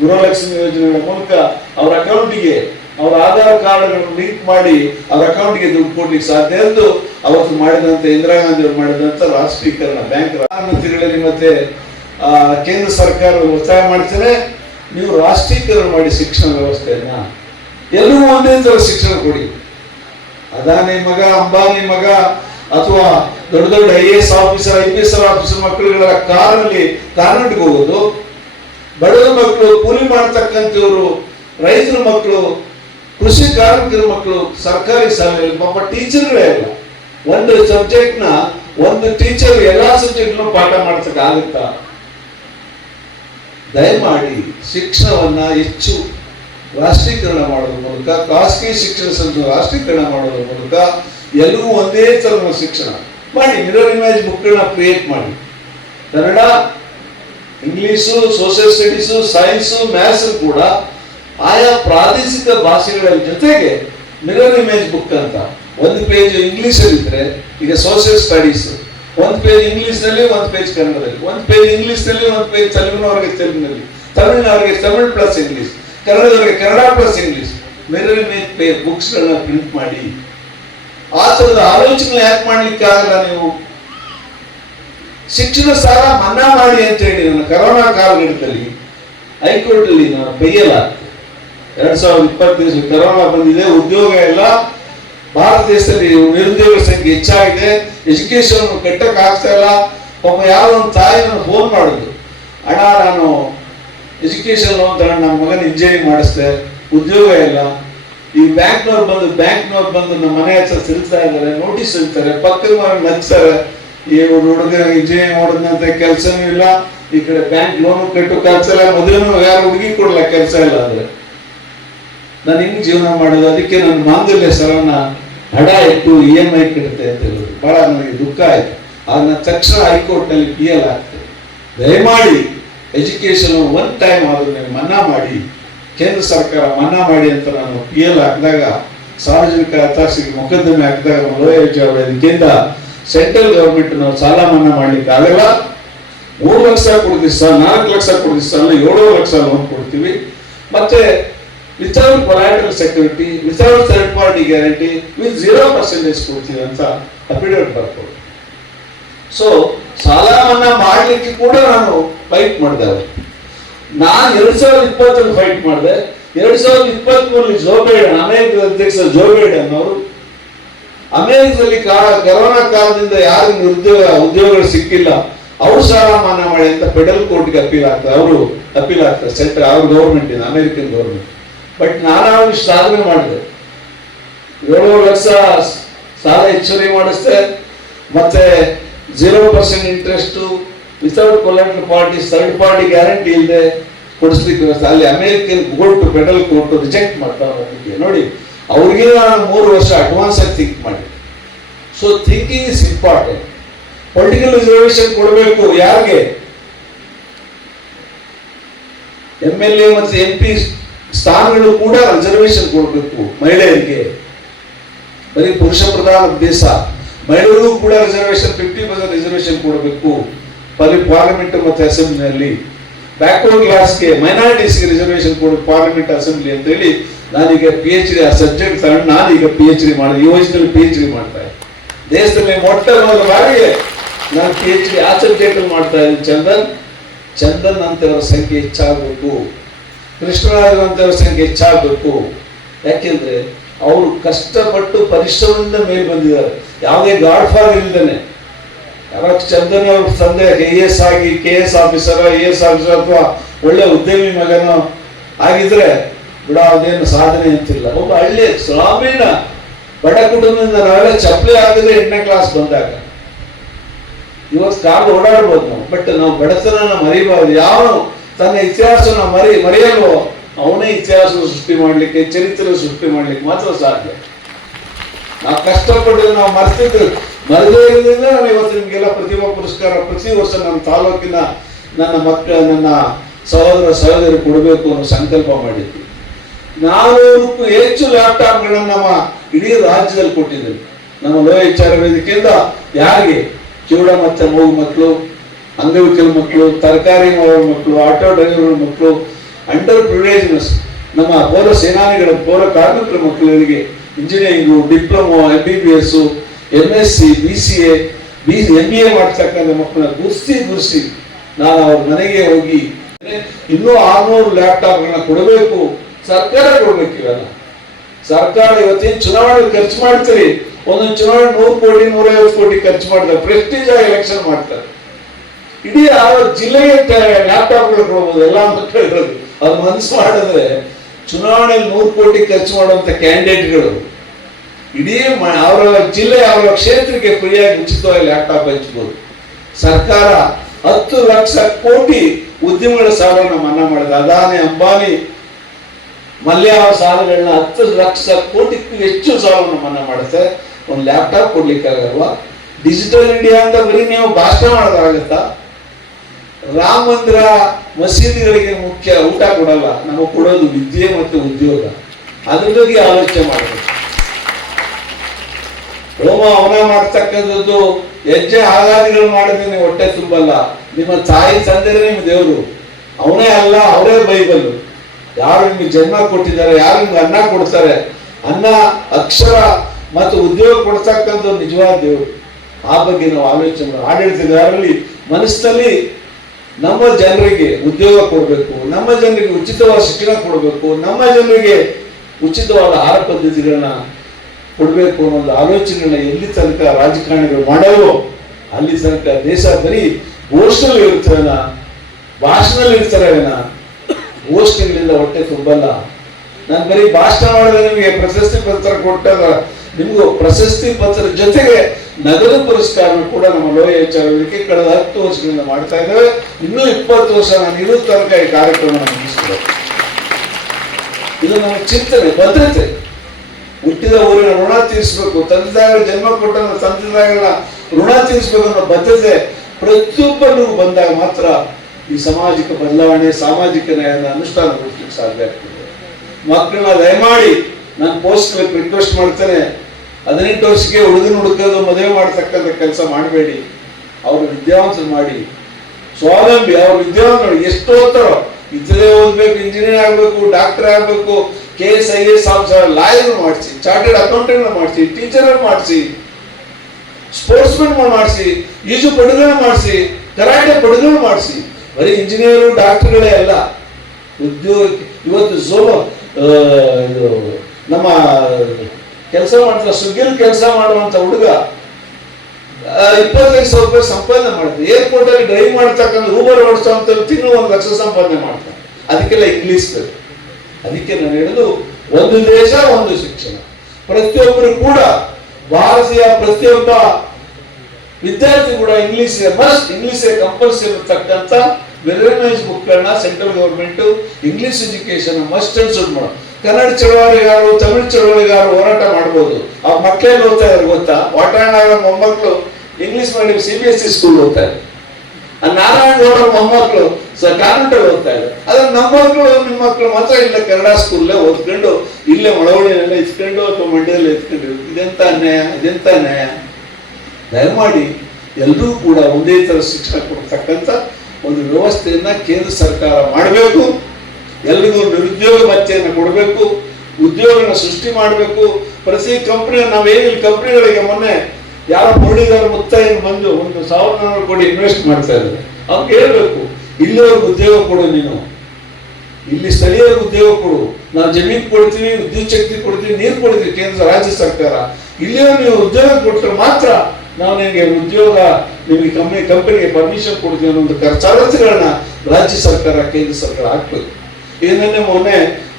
ಗೃಹಲಕ್ಷ್ಮಿ ಯೋಜನೆಗಳ ಮೂಲಕ ಅವರ ಅಕೌಂಟಿಗೆ ಅವರ ಆಧಾರ್ ಕಾರ್ಡ್ಗಳನ್ನು ಲಿಂಕ್ ಮಾಡಿ ಅವರ ಅಕೌಂಟ್ಗೆ ದುಡ್ಡು ಕೊಡ್ಲಿಕ್ಕೆ ಸಾಧ್ಯ ಎಂದು ಅವತ್ತು ಮಾಡಿದಂತ ಇಂದಿರಾ ಗಾಂಧಿ ಅವರು ಮಾಡಿದಂತ ರಾಷ್ಟ್ರೀಕರಣ ಬ್ಯಾಂಕ್. ಪ್ರಧಾನಮಂತ್ರಿಗಳಲ್ಲಿ ಮತ್ತೆ ಕೇಂದ್ರ ಸರ್ಕಾರ ಒತ್ತಾಯ ಮಾಡ್ತಾರೆ, ನೀವು ರಾಷ್ಟ್ರೀಕರಣ ಮಾಡಿ ಶಿಕ್ಷಣ ವ್ಯವಸ್ಥೆಯನ್ನ. ಎಲ್ರಿಗೂ ಒಂದೇ ತರ ಶಿಕ್ಷಣ ಕೊಡಿ. ಅದಾನಿ ಮಗ, ಅಂಬಾನಿ ಮಗ, ಅಥವಾ ದೊಡ್ಡ ದೊಡ್ಡ I A S officer I P S officer ಮಕ್ಕಳುಗಳ ಕಾರಲ್ಲಿ ಕಾರ್ನಾಟಕ ಹೋಗೋದು. ಬಡವರ ಮಕ್ಕಳು, ಕೂಲಿ ಮಾಡ್ತಕ್ಕಂಥವ್ರು, ರೈತರ ಮಕ್ಕಳು, ಕೃಷಿ ಕಾರ್ಮಿಕರ ಮಕ್ಕಳು, ಸರ್ಕಾರಿ ಶಾಲೆಯಲ್ಲಿ ಪಾಪ ಟೀಚರ್ಗಳೇ ಇಲ್ಲ ಒಂದು ಸಬ್ಜೆಕ್ಟ್ನ ಒಂದು ಟೀಚರ್ ಎಲ್ಲ ಸಬ್ಜೆಕ್ಟ್ ಪಾಠ ಮಾಡ್ಸಕ್ಕೆ ಆಗುತ್ತಾ? ದಯಮಾಡಿ ಶಿಕ್ಷಣವನ್ನ ಹೆಚ್ಚು ರಾಷ್ಟ್ರೀಕರಣ ಮಾಡೋದ್ರ ಮೂಲಕ, ಖಾಸಗಿ ಶಿಕ್ಷಣ ಸಂಸ್ಥೆ ರಾಷ್ಟ್ರೀಕರಣ ಮಾಡೋದ್ರ ಮೂಲಕ ಎಲ್ಲರೂ ಒಂದೇ ಥರದ ಶಿಕ್ಷಣ ಮಾಡಿ ಮಿರರ್ ಇಮೇಜ್ ಬುಕ್ಗಳನ್ನ ಕ್ರಿಯೇಟ್ ಮಾಡಿ. Kannada English social studies science maths ಕೂಡ ಆಯಾ ಪ್ರಾದೇಶಿಕ ಭಾಷೆಗಳ ಜೊತೆಗೆ ಮಿರರ್ ಇಮೇಜ್ ಬುಕ್ ಅಂತ. ಒಂದು ಪೇಜ್ ಇಂಗ್ಲಿಷ್ ಅಲ್ಲಿ ಇದ್ರೆ ಈಗ ಸೋಷಿಯಲ್ ಸ್ಟಡೀಸ್ ಒಂದು ಪೇಜ್ ಇಂಗ್ಲಿಷ್ನಲ್ಲಿ, ಒಂದು ಪೇಜ್ ಕನ್ನಡದಲ್ಲಿ. ಒಂದು ಪೇಜ್ ಇಂಗ್ಲಿಷ್ನಲ್ಲಿ, ಒಂದು ಪೇಜ್ ತೆಲುಗಿನವರಿಗೆ ತೆಲುಗಿನಲ್ಲಿ. ತಮಿಳಿನವರಿಗೆ ತಮಿಳ್ ಪ್ಲಸ್ ಇಂಗ್ಲಿಷ್ ಕನ್ನಡದವರಿಗೆ ಕನ್ನಡ ಪ್ಲಸ್ ಇಂಗ್ಲಿಷ್ ಇಮೇಜ್ ಪೇ ಬುಕ್ಸ್ ಗಳನ್ನ ಪ್ರಿಂಟ್ ಮಾಡಿ. ಆ ತರದ ಆಲೋಚನೆ ಯಾಕೆ ಮಾಡ್ಲಿಕ್ಕೆ ಆಗಲ್ಲ ನೀವು? ಶಿಕ್ಷಣ ಸಾಲ ಮನ್ನಾ ಮಾಡಿ ಅಂತ ಹೇಳಿ ನನ್ನ ಕರೋನಾ ಕಾಲಘಟ್ಟದಲ್ಲಿ ಹೈಕೋರ್ಟ್ ಅಲ್ಲಿ ನಾನು ಪೈಯಲ್ಲ ಎರಡ್ ಸಾವಿರದ ಇಪ್ಪತ್ತೈದು ಕರೋನಾ ಬಂದಿದೆ, ಉದ್ಯೋಗ ಎಲ್ಲ ಭಾರತ ದೇಶದಲ್ಲಿ ನಿರುದ್ಯೋಗ ಸಂಖ್ಯೆ ಹೆಚ್ಚಾಗಿದೆ. ಎಜುಕೇಶನ್ ಕಟ್ಟಕ್ಕೆ ಆಗ್ತಾ ಇಲ್ಲ. ಒಬ್ಬ ಯಾರೋ ಒಂದು ತಾಯಿ ನನಗೆ ಫೋನ್ ಮಾಡಿದ್ರು. ಅಣ್ಣ, ನಾನು ಎಜುಕೇಶನ್ ಲೋನ್ ತಗೊಂಡು ನನ್ನ ಮಗನ ಇಂಜಿನಿಯರಿಂಗ್ ಮಾಡಿಸ್ದೆ. ಉದ್ಯೋಗ ಇಲ್ಲ. ಈ ಬ್ಯಾಂಕ್ನವ್ರು ಬಂದು ಬ್ಯಾಂಕ್ನವ್ರು ಬಂದು ನಮ್ಮ ಮನೆ ಹತ್ರ ಸಿಲ್ತಾ ಇದ್ದಾರೆ. ನೋಟಿಸ್ ಇರ್ತಾರೆ ಪಕ್ಕದ ಮನೆ ನಗ್ತಾರೆ. ಈ ಹುಡುಗ ಇಂಜಿನಿಯರಿಂಗ್ ಮಾಡೋದಂತ ಕೆಲಸನೂ ಇಲ್ಲ. ಈ ಕಡೆ ಬ್ಯಾಂಕ್ ಲೋನ್ ಕಟ್ಟು ಕೆಲಸ ಇಲ್ಲ. ಮದುವೆನೂ ಯಾರು ಹುಡುಗಿ ಕೊಡಲ್ಲ ಕೆಲಸ ಇಲ್ಲ ಅಂದ್ರೆ. ನಾನು ಹಿಂಗೆ ಜೀವನ ಮಾಡೋದು? ಅದಕ್ಕೆ ನನ್ನ ಮಾಂಗಲ್ಯ ಸರವನ್ನ ಹಡ ಇಟ್ಟು ಇ ಎಂ ಐ ಕಟ್ಟುತ್ತೆ ಅಂತ ಹೇಳಿದ್ರು ಬಹಳ ನನಗೆ ದುಃಖ ಆಯಿತು. ಅದನ್ನ ತಕ್ಷಣ ಹೈಕೋರ್ಟ್ನಲ್ಲಿ ಪಿ ಎಲ್ ಆಗ್ತದೆ ದಯಮಾಡಿ ಎಜುಕೇಶನ್ ಒನ್ ಟೈಮ್ ನೀವು ಮನ್ನಾ ಮಾಡಿ, ಕೇಂದ್ರ ಸರ್ಕಾರ ಮನ್ನಾ ಮಾಡಿ ಅಂತ ನಾನು ಪಿ ಎಲ್ ಹಾಕಿದಾಗ, ಸಾರ್ವಜನಿಕ ಹತಾಸಿಗೆ ಮೊಕದ್ದಮೆ ಹಾಕಿದಾಗ ಇದಕ್ಕಿಂತ ಸೆಂಟ್ರಲ್ ಗೌರ್ಮೆಂಟ್ ನಾವು ಸಾಲ ಮನ್ನಾ ಮಾಡ್ಲಿಕ್ಕೆ ಆಗಲ್ಲ. ಮೂರು ಲಕ್ಷ ಕೊಡ್ತೀವಿ ಸರ್, ನಾಲ್ಕು ಲಕ್ಷ ಕೊಡ್ತೀವಿ ಸರ್ ಏಳು ಲಕ್ಷ ಲೋನ್ ಕೊಡ್ತೀವಿ. ಮತ್ತೆ without collateral security without third party guarantee with zero percentage ಕೊಡ್ತೀವಿ ಅಂತ ಅಫಿಡೇವಿಟ್ ಬರ್ಕೊಡು ಸೊ ಸಾಲ ಮನ್ನಾ ಮಾಡಲಿಕ್ಕೆ ಕೂಡ ನಾನು ಫೈಟ್ ಮಾಡಿದೆ. ಅವರು ನಾನು ಎರಡು ಸಾವಿರದ ಇಪ್ಪತ್ತರಲ್ಲಿ ಫೈಟ್ ಮಾಡಿದೆ. ಎರಡು ಸಾವಿರದ ಇಪ್ಪತ್ತ್ ಮೂರಲ್ಲಿ ಜೋ ಬೈಡನ್ ಅಮೆರಿಕದ ಅಧ್ಯಕ್ಷ ಜೋ ಬೈಡನ್ ಅವರು ಅಮೆರಿಕದಲ್ಲಿ ಕರೋನಾ ಕಾಲದಿಂದ ಯಾರು ನಿರುದ್ಯೋಗ, ಉದ್ಯೋಗಗಳು ಸಿಕ್ಕಿಲ್ಲ. ಅವ್ರು ಸಾಲ ಮನ್ನಾ ಮಾಡಿ ಅಂತ ಫೆಡರಲ್ ಕೋರ್ಟ್ಗೆ ಅಪೀಲ್ ಆಗ್ತಾರೆ. ಅವರು ಅಪೀಲ್ ಆಗ್ತಾರೆ. ಸೆಂಟ್ರಲ್ ಅವ್ರ ಗೌರ್ಮೆಂಟ್ ಇಂದ ಅಮೆರಿಕನ್ ಗೌರ್ಮೆಂಟ್ ಬಟ್ ನಾನು ಇಷ್ಟು ಸಾಧನೆ ಮಾಡಿದೆ. ಏಳುವರೆ ಲಕ್ಷ ಸಾಲ ಹೆಚ್ಚುವರಿ ಮಾಡಿಸ್ದೆ. ಮತ್ತೆ zero percent interest without collateral party third party guarantee ಇಲ್ಲದೆ ಕೊಡಿಸ್ಲಿಕ್ಕೆ ವ್ಯವಸ್ಥೆ. ಅಲ್ಲಿ American court federal court reject ಮಾಡ್ತಾರೆ ನೋಡಿ, ಅವ್ರಿಗೆ ನಾನು ಮೂರು ವರ್ಷ ಅಡ್ವಾನ್ಸ್ ಆಗಿ ಥಿಂಕ್ ಮಾಡಿ so thinking is important political reservation ಕೊಡಬೇಕು ಯಾರಿಗೆ? ಎಂ ಎಲ್ ಎ ಮತ್ತು ಎಂ ಪಿ ಸ್ಥಾನಗಳು ಕೂಡ ರಿಸರ್ವೇಶನ್ ಕೊಡಬೇಕು ಮಹಿಳೆಯರಿಗೆ. ಬರೀ ಪುರುಷ ಪ್ರಧಾನ ದೇಶ. ಮಹಿಳೆಯರಿಗೂ ಕೂಡ ರಿಸರ್ವೇಶನ್ ಫಿಫ್ಟಿ ಪರ್ಸೆಂಟ್ ರಿಸರ್ವೇಶನ್ ಕೊಡಬೇಕು. ಬರೀ ಪಾರ್ಲಿಮೆಂಟ್ ಮತ್ತು ಅಸೆಂಬ್ಲಿನಲ್ಲಿ ಬ್ಯಾಕ್ವರ್ಡ್ ಕ್ಲಾಸ್ಗೆ ಮೈನಾರಿಟೀಸ್ಗೆ ರಿಸರ್ವೇಶನ್ ಕೊಡು ಪಾರ್ಲಿಮೆಂಟ್ ಅಸೆಂಬ್ಲಿ ಅಂತ ಹೇಳಿ ನಾನೀಗ ಪಿ ಎಚ್ ಡಿ ಆ ಸಬ್ಜೆಕ್ಟ್ ತಗೊಂಡು ನಾನೀಗ ಪಿ ಎಚ್ ಡಿ ಮಾಡಿದೆ. ವಯಸ್ಸಿನಲ್ಲಿ ಪಿ ಎಚ್ ಡಿ ಮಾಡ್ತಾ ಇದ್ದೆ. ದೇಶದಲ್ಲಿ ಮೊಟ್ಟ ಮೊದಲ ಬಾರಿಗೆ ನಾನು ಪಿ ಎಚ್ ಡಿ ಆ ಸಬ್ಜೆಕ್ಟ್ ಮಾಡ್ತಾ ಇದ್ದೀನಿ. ಚಂದನ್ ಚಂದನ್ ಅಂತವರ ಸಂಖ್ಯೆ ಹೆಚ್ಚಾಗಬೇಕು. ಕೃಷ್ಣರಾಜ ಅಂತವರ ಸಂಖ್ಯೆ ಹೆಚ್ಚಾಗಬೇಕು. ಯಾಕೆಂದ್ರೆ ಅವರು ಕಷ್ಟಪಟ್ಟು ಪರಿಶ್ರಮದಿಂದ ಮೇಲೆ ಬಂದಿದ್ದಾರೆ. ಯಾವುದೇ ಗಾಡ್ ಫಾದರ್ ಇಲ್ದೇನೆ. ಯಾವಾಗ ಚಂದನ್ ಅವ್ರ ತಂದೆ ಎ ಎಸ್ ಆಗಿ K S officer A S officer ಅಥವಾ ಒಳ್ಳೆ ಉದ್ಯಮಿ ಮಗನೋ ಆಗಿದ್ರೆ ಬಿಡ, ಅದೇನು ಸಾಧನೆ ಅಂತಿಲ್ಲ. ಒಬ್ಬ ಹಳ್ಳಿ ಗ್ರಾಮೀಣ ಬಡ ಕುಟುಂಬದಿಂದ ನಾವೆಲ್ಲ ಚಪ್ಪಲಿ ಆಗದೆ ಎಂಟನೇ ಕ್ಲಾಸ್ ಬಂದಾಗ. ಇವತ್ತು ಕಾರ್ ಓಡಾಡ್ಬೋದು ನಾವು. ಬಟ್ ನಾವು ಬಡತನ ಮರಿಬಾರ್ದು. ಯಾವ ತನ್ನ ಇತಿಹಾಸನ ಮರಿ, ಮರೆಯಲು ಅವನೇ ಇತಿಹಾಸ ಸೃಷ್ಟಿ ಮಾಡಲಿಕ್ಕೆ ಚರಿತ್ರೆ ಸೃಷ್ಟಿ ಮಾಡ್ಲಿಕ್ಕೆ ಮಾತ್ರ ಸಾಧ್ಯ. ನಾವು ಕಷ್ಟಪಟ್ಟು ನಾವು ಮರ್ತಿದ್ರು, ಮರದೇ ಇರೋದ್ರಿಂದ ನಾನು ಇವತ್ತು ನಿಮಗೆಲ್ಲ ಪ್ರತಿಭಾ ಪುರಸ್ಕಾರ ಪ್ರತಿ ವರ್ಷ ನಮ್ಮ ತಾಲೂಕಿನ ನನ್ನ ಮಕ್ಕಳ ನನ್ನ ಸಹೋದರ, ಸಹೋದರಿ ಕೊಡಬೇಕು ಅನ್ನೋ ಸಂಕಲ್ಪ ಮಾಡಿದ್ವಿ. ನಾನೂರಕ್ಕೂ ಹೆಚ್ಚು ಲ್ಯಾಪ್ಟಾಪ್ಗಳನ್ನು ನಮ್ಮ ಇಡೀ ರಾಜ್ಯದಲ್ಲಿ ಕೊಟ್ಟಿದ್ದೇವೆ ನಮ್ಮ ಲೋಹ ವಿಚಾರ ವೇದಿಕೆಯಿಂದ ಯಾರಿಗೆ? ಕಿವುಡ ಮತ್ತು ಮೂಗು ಮಕ್ಕಳು ಅಂಗವಿಕಲ ಮಕ್ಕಳು ತರಕಾರಿ ಮಕ್ಕಳು ಆಟೋ ಡ್ರೈವರ್ ಮಕ್ಕಳು ಅಂಡರ್ ಪ್ರಿವಿಲೇಜ್ನೆಸ್ ನಮ್ಮ ಪೌರ ಸೇನಾನಿಗಳ, ಪೌರ ಕಾರ್ಮಿಕರ ಮಕ್ಕಳಿಗೆ engineering diploma M B B S M S C B C A B M B A ಮಾಡ್ತಕ್ಕಂಥ ಮಕ್ಕಳನ್ನ ಗುರ್ಸಿ ಗುರ್ಸಿ ನಾನು ಅವ್ರ ಮನೆಗೆ ಹೋಗಿ ಇನ್ನೂ ಆರ್ನೂರು ಲ್ಯಾಪ್ಟಾಪ್ಗಳನ್ನ ಕೊಡಬೇಕು. ಸರ್ಕಾರ ಕೊಡ್ಬೇಕು ಸರ್ಕಾರ ಇವತ್ತಿನ ಚುನಾವಣೆ ಖರ್ಚು ಮಾಡ್ತೀರಿ? ಒಂದೊಂದು ಚುನಾವಣೆ ನೂರು ಕೋಟಿ, ನೂರೈವತ್ತು ಕೋಟಿ ಖರ್ಚು ಮಾಡ್ತಾರೆ. ಪ್ರೆಸ್ಟೀಜ್ ಎಲೆಕ್ಷನ್ ಮಾಡ್ತಾರೆ. ಇಡೀ ಆ ಜಿಲ್ಲೆಗೆ ಲ್ಯಾಪ್ಟಾಪ್ಗಳು ಕೊಡ್ಬೋದು ಎಲ್ಲ ಮಕ್ಕಳು ಅದು ಮನಸ್ಸು ಮಾಡಿದ್ರೆ ಚುನಾವಣೆಯಲ್ಲಿ ನೂರು ಕೋಟಿ ಖರ್ಚು ಮಾಡುವಂತ ಕ್ಯಾಂಡಿಡೇಟ್ಗಳು ಇಡೀ ಅವರ ಜಿಲ್ಲೆ, ಅವರ ಕ್ಷೇತ್ರಕ್ಕೆ ಫ್ರೀಯಾಗಿ ಉಚಿತವಾಗಿ ಲ್ಯಾಪ್ಟಾಪ್ ಹಂಚ್ಬೋದು. ಸರ್ಕಾರ ಹತ್ತು ಲಕ್ಷ ಕೋಟಿ ಉದ್ಯಮಗಳ ಸಾಲವನ್ನು ಮನ್ನಾ ಮಾಡಿದೆ. ಅದಾನಿ, ಅಂಬಾನಿ ಮಲ್ಯ ಸಾಲಗಳನ್ನ ಹತ್ತು ಲಕ್ಷ ಕೋಟಿಗೂ ಹೆಚ್ಚು ಸಾಲವನ್ನು ಮನ್ನಾ ಮಾಡುತ್ತೆ ಒಂದು ಲ್ಯಾಪ್ಟಾಪ್ ಕೊಡ್ಲಿಕ್ಕಾಗಲ್ವಾ? ಡಿಜಿಟಲ್ ಇಂಡಿಯಾ ಅಂತ ಬರೀ ನೀವು ಭಾಷಣ ಮಾಡೋದಾಗತ್ತಾ? ರಾಮ ಮಂದಿರ ಮಸೀದಿಗಳಿಗೆ ಮುಖ್ಯ ಊಟ ಕೊಡಲ್ಲ, ನಾವು ಕೊಡೋದು ವಿದ್ಯೆ ಮತ್ತು ಉದ್ಯೋಗ. ಅದ್ರ ಬಗ್ಗೆ ಆಲೋಚನೆ ಮಾಡಬೇಕು ಹೋಮ ಅವನ ಮಾಡ್ತಕ್ಕಂಥದ್ದು ಹೆಜ್ಜೆ ಆಗಾದಿಗಳು ಮಾಡಿದ್ರೆ ಹೊಟ್ಟೆ ತುಂಬಲ್ಲ. ನಿಮ್ಮ ತಾಯಿ ತಂದೆ ನಿಮ್ಮ ದೇವರು. ಅವನೇ ಅಲ್ಲ, ಅವರೇ ಬೈಬಲ್. ಯಾರು ನಿಮ್ಗೆ ಜನ್ಮ ಕೊಟ್ಟಿದ್ದಾರೆ, ಯಾರು ನಿಮ್ಗೆ ಅನ್ನ ಕೊಡ್ತಾರೆ, ಅನ್ನ, ಅಕ್ಷರ ಮತ್ತು ಉದ್ಯೋಗ ಕೊಡ್ತಕ್ಕಂಥ ನಿಜವಾದ ದೇವರು. ಆ ಬಗ್ಗೆ ನಾವು ಆಲೋಚನೆ ಆಡಳಿತಗಾರರಲ್ಲಿ ಮನಸ್ಸಿನಲ್ಲಿ ನಮ್ಮ ಜನರಿಗೆ ಉದ್ಯೋಗ ಕೊಡಬೇಕು, ನಮ್ಮ ಜನರಿಗೆ ಉಚಿತವಾದ ಶಿಕ್ಷಣ ಕೊಡಬೇಕು, ನಮ್ಮ ಜನರಿಗೆ ಉಚಿತವಾದ ಆಹಾರ ಪದ್ಧತಿಗಳನ್ನ ಕೊಡಬೇಕು ಅನ್ನೋ ಒಂದು ಆಲೋಚನೆಗಳನ್ನ ಎಲ್ಲಿ ತನಕ ರಾಜಕಾರಣಿಗಳು ಮಾಡಲ್ವೋ, ಅಲ್ಲಿ ತನಕ ದೇಶ ಬರೀ ಘೋಷಣೆಗಳು ಇರ್ತವೇನ ಭಾಷಣದಲ್ಲಿ ಇರ್ತಾರೇನ ಘೋಷಣೆಗಳಿಂದ ಹೊಟ್ಟೆ ತುಂಬಲ್ಲ. ನಾನು ಬರೀ ಭಾಷಣ ಮಾಡಿದ್ರೆ ನಿಮಗೆ ಪ್ರಶಸ್ತಿ ಪತ್ರ ಕೊಟ್ಟಾಗ, ನಿಮಗೂ ಪ್ರಶಸ್ತಿ ಪತ್ರ ಜೊತೆಗೆ ನಗದು ಪುರಸ್ಕಾರ ಕೂಡ ನಮ್ಮ ಲೋಯ ಹೆಚ್ಚಾಗಲಿಕ್ಕೆ ಕಳೆದ ಹತ್ತು ವರ್ಷಗಳಿಂದ ಮಾಡ್ತಾ ಇದ್ದೇವೆ. ಇನ್ನೂ ಇಪ್ಪತ್ತು ವರ್ಷ ನಾನು ಇರೋ ತನಕ ಈ ಕಾರ್ಯಕ್ರಮವನ್ನು ಮುಗಿಸಿದೆ ಇದು ನಮ್ಮ ಚಿಂತನೆ, ಭದ್ರತೆ. ಹುಟ್ಟಿದ ಊರಿನ ಋಣ ತೀರಿಸಬೇಕು. ತಂದೆದಾಗ ಜನ್ಮ ಕೊಟ್ಟ ತಂದೆದಾಗಲ ಋಣ ತೀರಿಸಬೇಕು ಅನ್ನೋ ಭದ್ರತೆ ಪ್ರತಿಯೊಬ್ಬರಿಗೂ ಬಂದಾಗ ಮಾತ್ರ ಈ ಸಾಮಾಜಿಕ ಬದಲಾವಣೆ, ಸಾಮಾಜಿಕ ನ್ಯಾಯದ ಅನುಷ್ಠಾನಗೊಳಿಸಲಿಕ್ಕೆ ಸಾಧ್ಯ ಆಗ್ತದೆ. ಮಕ್ಕಳನ್ನ ದಯಮಾಡಿ ನಾನು ಪೋಸ್ಟ್ ರಿಕ್ವೆಸ್ಟ್ ಮಾಡ್ತೇನೆ. ಹದಿನೆಂಟು ವರ್ಷಕ್ಕೆ ಹುಡುಗನ ಹುಡುಕೋದು ಮದುವೆ ಮಾಡ್ತಕ್ಕಂಥ ಕೆಲಸ ಮಾಡಬೇಡಿ. ಅವರು ವಿದ್ಯಾವಂತರು ಮಾಡಿ. ಸ್ವಾವಲಂಬಿ, ಅವ್ರ ವಿದ್ಯಾವಂತ ನೋಡಿ ಎಷ್ಟು ಓದ್ತಾರೋ ಇತರೇ ಓದ್ಬೇಕು, ಇಂಜಿನಿಯರ್ ಆಗಬೇಕು, ಡಾಕ್ಟರ್ ಆಗಬೇಕು, K S I S officer lawyer ಮಾಡಿಸಿ, ಚಾರ್ಟೆಡ್ ಅಕೌಂಟೆಂಟ್ ಮಾಡಿಸಿ, ಟೀಚರ್ ಮಾಡಿಸಿ ಸ್ಪೋರ್ಟ್ಸ್ ಮೆನ್ ಮಾಡಿಸಿ, ಈಜು ಪಡುಗಳನ್ನ ಮಾಡಿಸಿ, ಕರಾಟೆ ಪಡುಗಳನ್ನ ಮಾಡಿಸಿ. ಬರೀ ಇಂಜಿನಿಯರು, ಡಾಕ್ಟರ್ಗಳೇ ಅಲ್ಲ ಉದ್ಯೋಗ ಇವತ್ತು ಸೋ ನಮ್ಮ ಕೆಲಸ ಮಾಡ್ತಾರೆ ಸುಗ್ಗಿಲ್ ಕೆಲಸ ಮಾಡುವಂತ ಹುಡುಗ ಇಪ್ಪತ್ತೈದು ಸಾವಿರ ರೂಪಾಯಿ ಸಂಪಾದನೆ ಮಾಡ್ತಾರೆ ಏರ್ಪೋರ್ಟ್ ಅಲ್ಲಿ ಡ್ರೈವ್ ಮಾಡ್ತಕ್ಕಂಥ ಊಬರ್ ಓಡಿಸ್ತಂತ ತಿಂಗಳು ಒಂದು ಲಕ್ಷ ಸಂಪಾದನೆ ಮಾಡ್ತಾರೆ. ಅದಕ್ಕೆಲ್ಲ ಇಂಗ್ಲೀಷ್ ಬೇಕು. ಅದಕ್ಕೆ ನಾನು ಹೇಳುದು ಒಂದು ದೇಶ, ಒಂದು ಶಿಕ್ಷಣ. ಪ್ರತಿಯೊಬ್ಬರು ಕೂಡ ಭಾರತೀಯ ಪ್ರತಿಯೊಬ್ಬ ವಿದ್ಯಾರ್ಥಿ ಕೂಡ ಇಂಗ್ಲಿಷ್ ಮಸ್ಟ್ ಇಂಗ್ಲಿಷ್ ಕಂಪಲ್ಸರಿ ಇರತಕ್ಕಂತ ವೆರೈನೈಸ್ ಬುಕ್ಗಳನ್ನ central government English education must and should ಮಾಡು. ಕನ್ನಡ ಚಳವಳಿಗಾರರು, ತಮಿಳು ಚಳವಳಿಗಾರರು ಹೋರಾಟ ಮಾಡ್ಬೋದು. ಆ ಮಕ್ಕಳೇನು ಇದಾರೆ ಗೊತ್ತಾ? ವಾಟಾಣ ಮೊಮ್ಮಕ್ಕಳು English medium C B S C school ಓದ್ತಾ ಇದ್ದಾರೆ. ಆ ನಾರಾಯಣ ಗೌಡ ಮೊಮ್ಮಕ್ಕಳು ಕಾನ್ವೆಂಟ್ ಅಲ್ಲಿ ಓದ್ತಾ ಇದ್ದಾರೆ. ಅದ್ರ ನಮ್ಮ ಮಕ್ಕಳು ನಿಮ್ಮ ಮಕ್ಕಳು ಮಾತ್ರ ಇಲ್ಲ ಕನ್ನಡ ಸ್ಕೂಲ್ಲೇ ಓದ್ಕೊಂಡು, ಇಲ್ಲೇ ಒಳವಳಿನೆಲ್ಲ ಇಸ್ಕೊಂಡು ಅಥವಾ ಮಂಡ್ಯದಲ್ಲಿ ಎತ್ಕೊಂಡು ಇದೆಂತ ಅನ್ಯಾಯ, ಇದೆಂತ ನ್ಯಾಯ ದಯಮಾಡಿ ಎಲ್ಲರೂ ಕೂಡ ಒಂದೇ ತರ ಶಿಕ್ಷಣ ಕೊಡ್ತಕ್ಕಂಥ ಒಂದು ವ್ಯವಸ್ಥೆಯನ್ನ ಕೇಂದ್ರ ಸರ್ಕಾರ ಮಾಡಬೇಕು. ಎಲ್ರಿಗೂ ನಿರುದ್ಯೋಗ ಭತ್ಯೆಯನ್ನು ಕೊಡಬೇಕು ಉದ್ಯೋಗನ ಸೃಷ್ಟಿ ಮಾಡಬೇಕು. ಪ್ರತಿ ಕಂಪ್ನಿ ನಾವೇನಿಲ್ಲ ಕಂಪ್ನಿಗಳಿಗೆ ಮೊನ್ನೆ ಯಾರೋ ಮುರಳಿಗಾರ ಮುತ್ತಯ್ಯನ ಬಂದು ಒಂದು ಸಾವಿರದ ನಾನ್ನೂರು ಕೋಟಿ ಇನ್ವೆಸ್ಟ್ ಮಾಡ್ತಾ ಇದ್ದಾರೆ. ಅವ್ರಿಗೆ ಹೇಳ್ಬೇಕು ಇಲ್ಲಿಯವ್ರಿಗೆ ಉದ್ಯೋಗ ಕೊಡು ನೀನು. ಇಲ್ಲಿ ಸ್ಥಳೀಯರಿಗೆ ಉದ್ಯೋಗ ಕೊಡು. ನಾವು ಜಮೀನು ಕೊಡ್ತೀವಿ ವಿದ್ಯುತ್ ಶಕ್ತಿ ಕೊಡ್ತೀವಿ ನೀರು ಕೊಡ್ತೀವಿ ಕೇಂದ್ರ, ರಾಜ್ಯ ಸರ್ಕಾರ. ಇಲ್ಲಿಯೂ ನೀವು ಉದ್ಯೋಗ ಕೊಟ್ಟರೆ ಮಾತ್ರ ನಾವು ನಿಮಗೆ ಉದ್ಯೋಗ, ನಿಮಗೆ ಕಂಪನಿ ಕಂಪನಿಗೆ ಪರ್ಮಿಷನ್ ಕೊಡ್ತೀವಿ ಅನ್ನೋ ಒಂದು ಖರ್ಚಾಗತಿಗಳನ್ನ ರಾಜ್ಯ ಸರ್ಕಾರ, ಕೇಂದ್ರ ಸರ್ಕಾರ ಹಾಕ್ಬೇಕು. ನಿನ್ನೆ ಮೊನ್ನೆ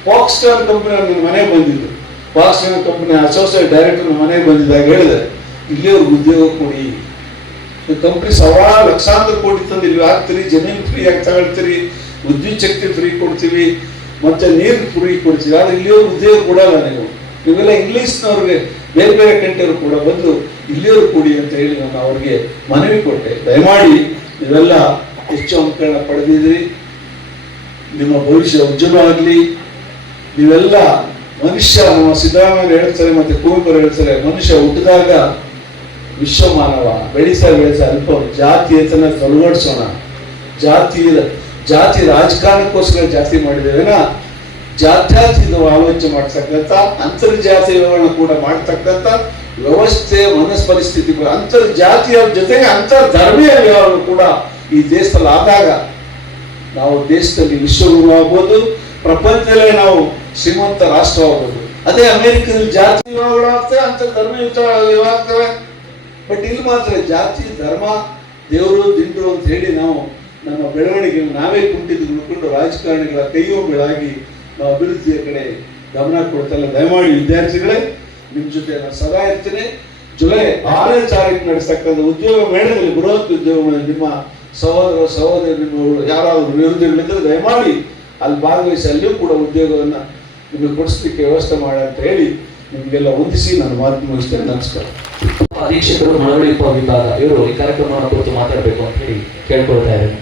ಪಾಕ್ಸ್ಟಾರ್ ಕಂಪನಿ ಅವ್ರು ನಿಮ್ಮ ಮನೆಗೆ ಬಂದಿದ್ದು ಪಾಕ್ಸ್ಟಾರ್ ಕಂಪನಿ ಅಸೋಸಿಯೇಟ್ ಡೈರೆಕ್ಟರ್ ನಿಮ್ಮ ಮನೆಗೆ ಬಂದಿದ್ದಾಗ ಹೇಳಿದೆ ಇಲ್ಲಿಯವ್ರಿಗೆ ಉದ್ಯೋಗ ಕೊಡಿ. ಕಂಪ್ನಿ ಸವಾರ ಲಕ್ಷಾಂತರ ಕೋಟಿ ತಂದು ಇಲ್ಲಿ ಹಾಕ್ತೀರಿ, ಜಮೀನ್ ಫ್ರೀ ಆಗಿ ತಗೊಳ್ತೀರಿ ವಿದ್ಯುತ್ ಶಕ್ತಿ ಫ್ರೀ ಕೊಡ್ತೀವಿ, ಮತ್ತೆ ನೀರು ಫ್ರೀ ಕೊಡ್ತೀವಿ ಆದ್ರೆ ಇಲ್ಲಿಯವ್ರು ಉದ್ಯೋಗ ಕೊಡಲ್ಲ ನೀವು. ಇವೆಲ್ಲ ಇಂಗ್ಲೀಷ್ನವ್ರಿಗೆ ಬೇರೆ ಬೇರೆ ಕಂಟ್ರಿಯವರು ಕೂಡ ಬಂದು ಇಲ್ಲಿಯವರು ಕೊಡಿ ಅಂತ ಹೇಳಿ ನಾನು ಅವ್ರಿಗೆ ಮನವಿ ಕೊಟ್ಟೆ. ದಯಮಾಡಿ ಇವೆಲ್ಲ ಹೆಚ್ಚು ಅಂಕಗಳನ್ನ ಪಡೆದಿದ್ರಿ. ನಿಮ್ಮ ಭವಿಷ್ಯ ಉಜ್ವಲ ಆಗಲಿ. ನೀವೆಲ್ಲ ಮನುಷ್ಯ ನಮ್ಮ ಸಿದ್ದರಾಮಯ್ಯ ಹೇಳ್ತಾರೆ ಮತ್ತೆ ಕುವೆಂಪರು ಹೇಳ್ತಾರೆ, ಮನುಷ್ಯ ಹುಟ್ಟಿದಾಗ ವಿಶ್ವ ಮಾನವ ಬೆಳೆಸ ಬೆಳೆಸ ಅಲ್ಪ ಜಾತಿಯತನ ತೊಲಗಡಿಸೋಣ ಜಾತಿ ಜಾತಿ ರಾಜಕಾರಣಕ್ಕೋಸ್ಕರ ಜಾತಿ ಮಾಡಿದ್ದೇವೆನಾ ಜಾತ್ಯಾತೀತ ಆಲೋಚನೆ ಮಾಡ್ತಕ್ಕಂಥ ಅಂತರ್ಜಾತೀಯಗಳನ್ನ ಕೂಡ ಮಾಡ್ತಕ್ಕಂಥ ವ್ಯವಸ್ಥೆ ಮನಸ್ ಪರಿಸ್ಥಿತಿ ಅಂತರ್ಜಾತಿಯ ಜೊತೆಗೆ ಅಂತರ್ಧರ್ಮೀಯ ವ್ಯವಹಾರ ಕೂಡ ಈ ದೇಶದಲ್ಲಿ ಆದಾಗ ನಾವು ದೇಶದಲ್ಲಿ ವಿಶ್ವಗುರು ಆಗ್ಬೋದು ಪ್ರಪಂಚದಲ್ಲೇ ನಾವು ಶ್ರೀಮಂತ ರಾಷ್ಟ್ರ ಆಗ್ಬೋದು ಅದೇ ಅಮೆರಿಕದಲ್ಲಿ ಜಾತಿ ವಿವಾಹಗಳಾಗ್ತವೆ ಧರ್ಮ ವಿವಾಹ ಬಟ್ ಇಲ್ಲಿ ಮಾತ್ರ ಜಾತಿ, ಧರ್ಮ, ದೇವರು, ದಿಂಡು ಅಂತ ಹೇಳಿ ನಾವು ನಮ್ಮ ಬೆಳವಣಿಗೆ ನಾವೇ ಕುಂಟಿದ್ದು ಉಳ್ಕೊಂಡು ರಾಜಕಾರಣಿಗಳ ಕೈಯೋಗಳಾಗಿ ನಾವು ಅಭಿವೃದ್ಧಿಯ ಕಡೆ ಗಮನ ಕೊಡ್ತಲ್ಲ. ದಯಮಾಡಿ ವಿದ್ಯಾರ್ಥಿಗಳೇ, ನಿಮ್ಮ ಜೊತೆ ನಾನು ಸದಾ ಇರ್ತೇನೆ. ಜುಲೈ ಆರನೇ ತಾರೀಕು ನಡೆಸ್ತಕ್ಕಂಥ ಉದ್ಯೋಗ ಮೇಳದಲ್ಲಿ ಬೃಹತ್ ಉದ್ಯೋಗ ನಿಮ್ಮ ಸಹೋದರ ಸಹೋದರಿ ನಿಮ್ಮ ಯಾರಾದರೂ ನಿರುದ್ಯೋಗಿಗಳಿದ್ದರೆ ದಯಮಾಡಿ ಅಲ್ಲಿ ಭಾಗವಹಿಸಿ ಅಲ್ಲಿಯೂ ಕೂಡ ಉದ್ಯೋಗವನ್ನು ನಿಮಗೆ ಕೊಡಿಸ್ಲಿಕ್ಕೆ ವ್ಯವಸ್ಥೆ ಮಾಡಿ ಅಂತ ಹೇಳಿ ನಿಮಗೆಲ್ಲ ಹೊಂದಿಸಿ ನಾನು ಮಾತು ಮುಗಿಸ್ತೇನೆ. ನಮಸ್ಕಾರ. ಅಧೀಕ್ಷಕರು ಮಳವಳ್ಳಿ ವಿಭಾಗ ಇವರು ಈ ಕಾರ್ಯಕ್ರಮವನ್ನು ಕುರಿತು ಮಾತಾಡಬೇಕು ಅಂತ ಹೇಳಿ ಕೇಳ್ಕೊಳ್ತಾ ಇದ್ದಾರೆ.